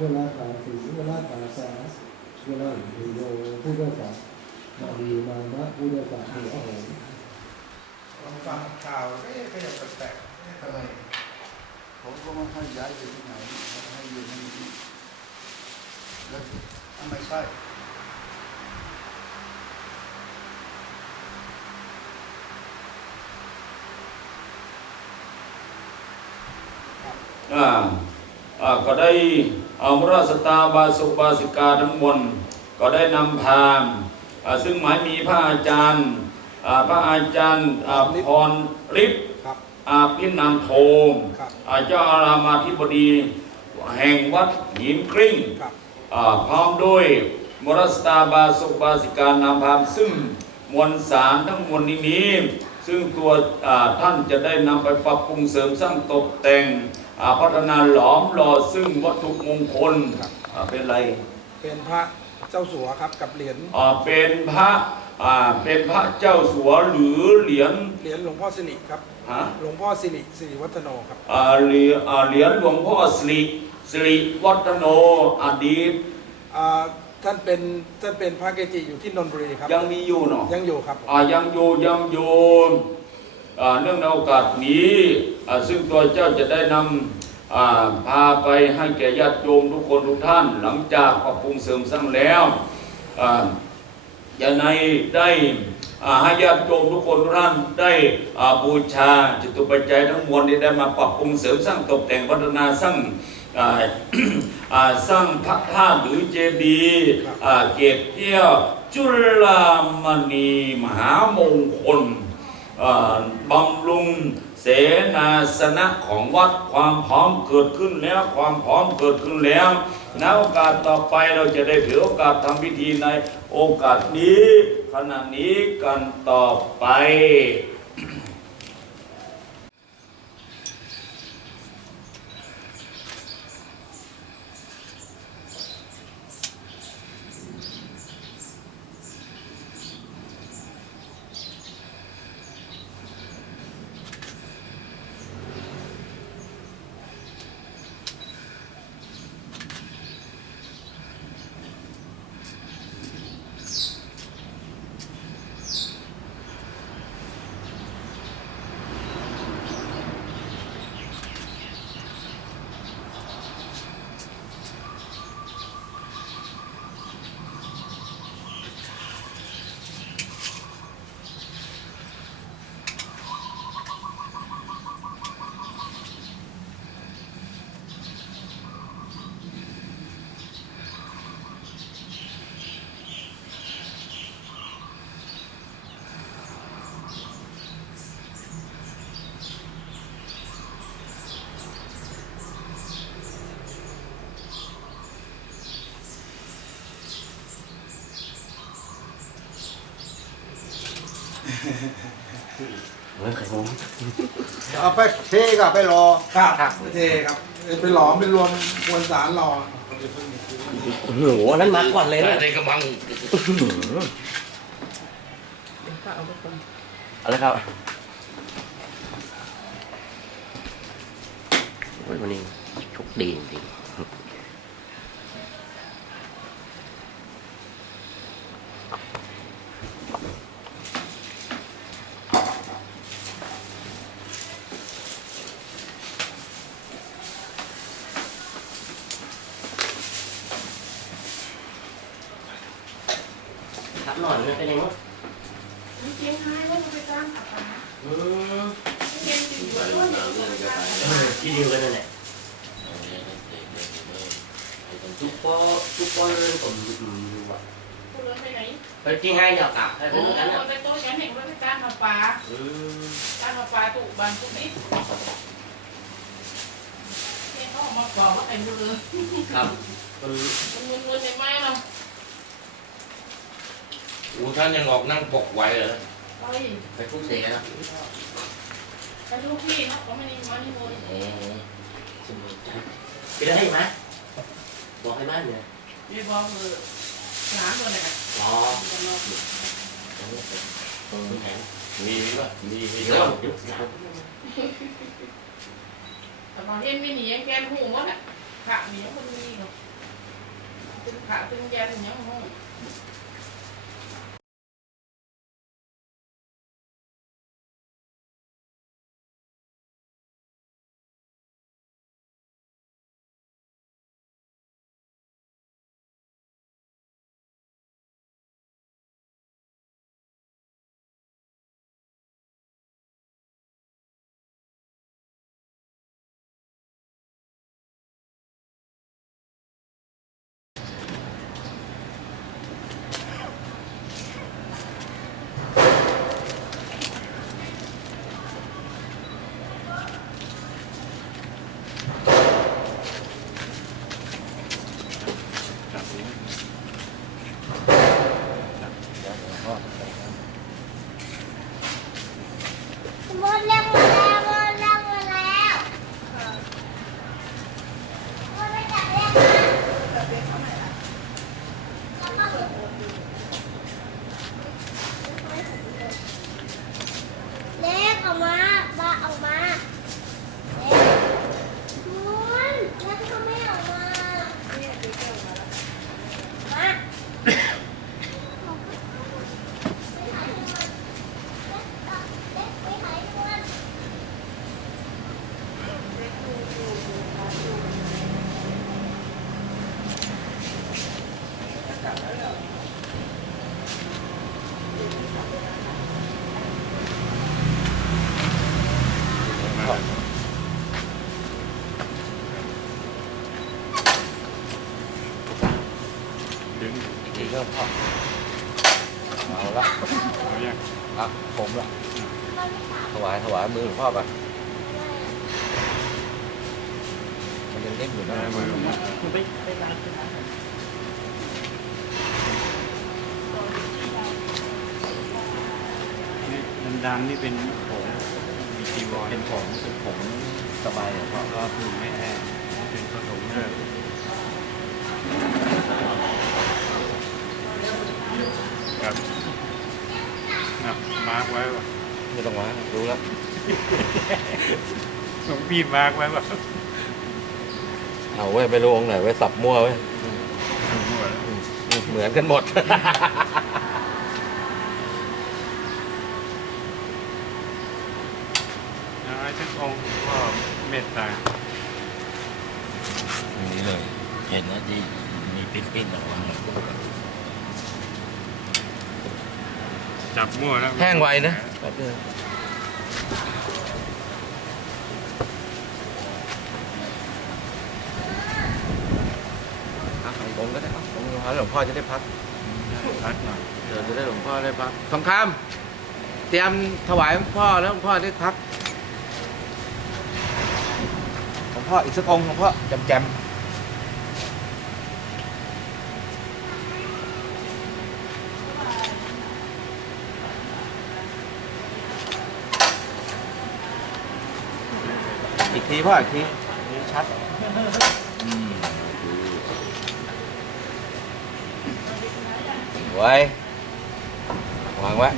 เวลาตาสีเวลาตาสาเวลาหิโยผู้เจ้าสามาดีมานะผู้เจ้าสามีโอ้โหลองฟังข่าวเอ๊ะก็ยังแปลกๆทำไมเขาก็ไม่ให้ย้ายไปที่ไหนให้อยู่ในนี้แล้วทำไมใช่อ่าก็ได้ เอาพระราชตาบาสุบาสิกาทั้งมวลก็ได้นำพาอ่าซึ่งหมายมีพระอาจารย์อ่าพระอาจารย์อ่าพรฤทธิ์ครับอาพินันโทมครับอ่าเจ้าอารามาธิบดีแห่งวัดหินกริ่งครับอ่าพร้อมด้วยมรสตาบาสุบาสิกานามพามซึ่งมวลสารทั้งมวลนี้นี้ ซึ่งตัวอ่าท่านจะได้นำไปปรับปรุงเสริมสร้างตกแต่งอ่าพัฒนาหลอมหล่อซึ่งวัตถุมงคลอ่าเป็นไร เป็นพระเจ้าสัวครับกับเหรียญอ่าเป็นพระอ่าเป็นพระเจ้าสัวหรือเหรียญเหรียญหลวงพ่อสิริครับฮะหลวงพ่อสิริสิริวัฒโนครับอ่าเหรียญอ่าเหรียญหลวงพ่อสิริสิริวัฒโนอดีตอ่า ท่านเป็นท่านเป็นพระเกจิอยู่ที่นนทบุรีครับยังมีอยู่เนาะยังอยู่ครับอ่ายังอยู่ยังอยู่อ่าเนื่องในโอกาสนี้อ่าซึ่งตัวเจ้าจะได้นำอ่าพาไปให้แก่ญาติโยมทุกคนทุกท่าน หลังจากปรับปรุงเสริมสร้างแล้วอ่าอย่าในได้อ่าให้ญาติโยมทุกคนทุกท่านได้อ่าบูชาจตุปัจจัยทั้งมวลที่ได้มาปรับปรุงเสริมสร้างตกแต่งพัฒนาสร้างอ่าอ่า สร้างพระธาตุหรือเจดีย์ครับอ่าเกศเที่ยว จุลามณีมหามงคลอ่าบำรุงเสนาสนะของวัดความพร้อมเกิดขึ้นแล้วความพร้อมเกิดขึ้นแล้วณโอกาสต่อไปเราจะได้ถือโอกาสทำพิธีในโอกาสนี้ ขณะนี้กันต่อไป เอาไปเทกับไปรอครับไม่เทครับไปหลอมเป็นรวมมวลสารรอโอ้โหอันนั้นมาก่อนเลยนะในกระมังเอาละครับโอ้ยวันนี้โชคดีจริง หน่อยมันเป็นยังไงวะเชียงรายว่าจะไปจ้างกับป๋าอืมเรียนอยู่ด้วยว่าจะไปจ้างกับป๋าที่เดียวกันนั่นแหละทุกปอทุกปอเลยผมอืมอยู่อะคุณเลินไปไหนไปที่ให้เดียวกับให้โอ้เพื่อนกันนะไปโต๊ะฉันเห็นว่าไปจ้างกับป๋าอืมจ้างกับป๋าถูกบันทุกนิดเนี่ยเขาออกมาบอกว่าไอ้มือครับมันมันมึนๆในไม้เรา อูท่านยังออกนั่งปกไว้เหรอไปไปทุกเสกนะไปลูกพี่เนาะเขาไม่ได้มาที่มือเออสมุนจันไปได้ไหมบอกให้บ้านเนี่ยไม่บอกคือหลานตัวไหนกันรอจะรอคุณแข็งมีมีป่ะมีมีเดี๋ยวเนาะเดี๋ยวเดี๋ยวแต่บางเห็นไม่หนียังแกนหูวะน่ะขาหนีคนนี้เนาะขาดเป็นยันอย่างห้องหมดแล้วห มดแล้วหมดแล้วหมดแล้วหมดแล้วจับเรียกมาจับเรียกเข้ามาเล็กออกมาบาออกมาเล็กมุนเล็กเขาไม่ออกมาเนี่ยเล็กออกมาแล้วมาไปหาที่มัน เล็กไปหายมัน ทีเริ่มพ่อ เอาละอะผมละถวายถวายมือหลวงพ่อก่อนมันยังเล่นอยู่นะมือคุณไปไปร้านคุณร้านนี่ดำๆนี่เป็นผงมีจีวรเป็นผงเป็นผงสบายหลวงพ่อก็คือไม่แห้งเป็นผสมเลือดครับนะมาร์กไว้ป่ะ ไม่ต้องมารู้แล้วหลวงพี่มาร์กไว้ป่ะเอาไว้ไม่รู้องค์ไหนไว้สับมั่วไว้หัวแล้วเหมือนกันหมดเอาไอ้ทุกองค์ก็เมตตานี่เลย เห็นนะที่มีปิ้นปิ้นออกมา จับมั่วแล้วแห้งไวนะแบบนี้พักอีกองค์ก็ได้ครับองค์หลวงพ่อจะได้พักพัดหน่อยเดี๋ยวจะได้หลวงพ่อได้พักทองคำเตรียมถวายหลวงพ่อแล้วหลวงพ่อได้พักหลวงพ่ออีกสักองค์หลวงพ่อแจมแอีกทีพ่ออีกทีนี่ชัดอืมไว้วางไว้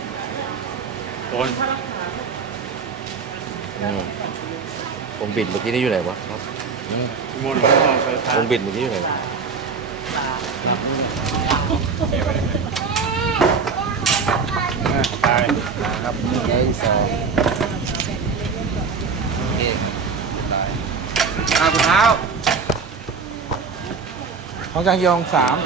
โอนอืมวงบิดเมื่อกี้นี่อยู่ไหนวะครับมนต์หลวงพ่อไปทานวงบิดเมื่อกี้อยู่ไหนวะอะตาย นะครับได้สองนี่ตายอา คุณเท้าของจังยองสาม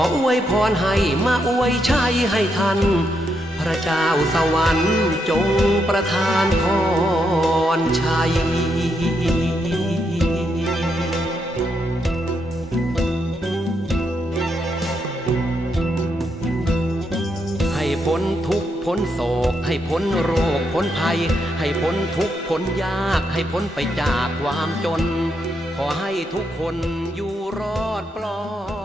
ออวยพรให้มาอวยชัยให้ท่านพระเจ้าสวรรค์จงประทานพรชัยให้พ้นทุกพ้นโศก ให้พ้นโรคพ้นภัย ให้พ้นทุกพ้นยาก ให้พ้นไปจากความจน ขอให้ทุกคนอยู่รอดปลอด